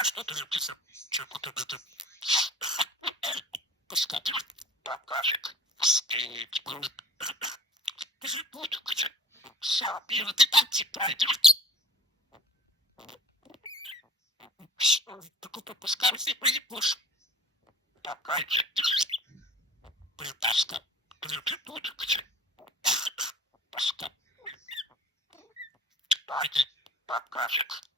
А что ты любишь? Чего ты это? Пускай покажет. Спит. Ты же буду где? Все, первый ты там пройдешь. Все, пускай все прилипнешь. Такая же. Притаска. Ты же буду где? Пускай. Пойди покажет.